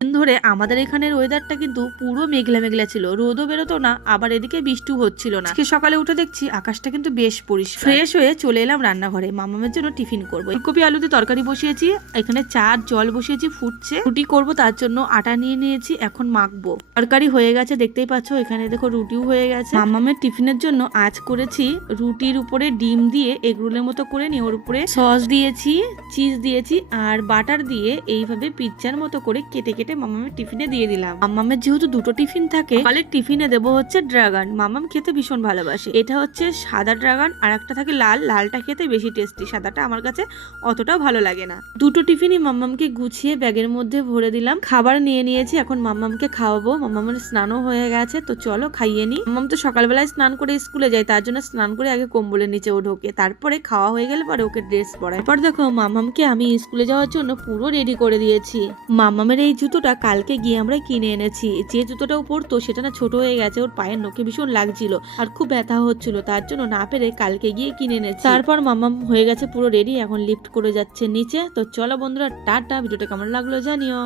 দিন ধরে আমাদের এখানের ওয়েদারটা কিন্তু পুরো মেঘলা মেঘলা ছিল, রোদও বেরোতো না, আবার এদিকে বৃষ্টিও হচ্ছিল না। আজকে সকালে উঠে দেখছি আকাশটা কিন্তু বেশ পরিষ্কার। ফ্রেশ হয়ে চলে এলাম রান্নাঘরে, মামামের জন্য টিফিন করবো। ফুলকপি আলু দিয়ে তরকারি বসিয়েছি, এখানে চার জল বসিয়েছি ফুটছে, রুটি করব তার জন্য আটা নিয়ে নিয়েছি, এখন মাখবো। তরকারি হয়ে গেছে দেখতেই পাচ্ছ, এখানে দেখো রুটিও হয়ে গেছে। মামামের টিফিনের জন্য আজ করেছি রুটির উপরে ডিম দিয়ে এগরোলের মতো করে নিয়ে ওর উপরে সস দিয়েছি, চিজ দিয়েছি আর বাটার দিয়ে এইভাবে পিৎজার মতো করে কেটে কেটে মামামের টিফিনে দিয়ে দিলাম। মামামের যেহেতু দুটো টিফিন থাকে, সকালের টিফিনে দেবো হচ্ছে ড্রাগন, মামাম খেতে ভীষণ ভালোবাসে। এটা হচ্ছে সাদা ড্রাগন, আর একটা থাকে লাল, লালটা খেতে বেশি টেস্টি, সাদাটা আমার কাছে অতটাও ভালো লাগে না। দুটো টিফিনই মামামকে গুছিয়ে ব্যাগের মধ্যে ভরে দিলাম, খাবার নিয়ে নিয়েছি, এখন মামামকে খাওয়াবো। মামামের স্নানও হয়ে গেছে, তো চলো খাইয়ে নি। মামাম তো সকালবেলায় স্নান করে স্কুলে যায়, তার জন্য স্নান করে আগে কম্বলের নিচে ও ঢোকে, তারপরে খাওয়া হয়ে গেলে পরে ওকে ড্রেস পরায়। এরপর দেখো মামামকে আমি স্কুলে যাওয়ার জন্য পুরো রেডি করে দিয়েছি। মামামের এই জুতোটা কালকে গিয়ে আমরা কিনে এনেছি, যে জুতোটা পরতো সেটা না ছোট হয়ে গেছে, ওর পায়ের নখে ভীষণ লাগছিল আর খুব ব্যথা হচ্ছিল, তার জন্য না পেরে কালকে গিয়ে কিনে এনেছি। তারপর মামাম হয়ে গেছে পুরো রেডি, এখন লিফট করে যাচ্ছে নিচে। তো চলো বন্ধুরা, টাটা। ভিডিওটা কেমন লাগলো জানিও।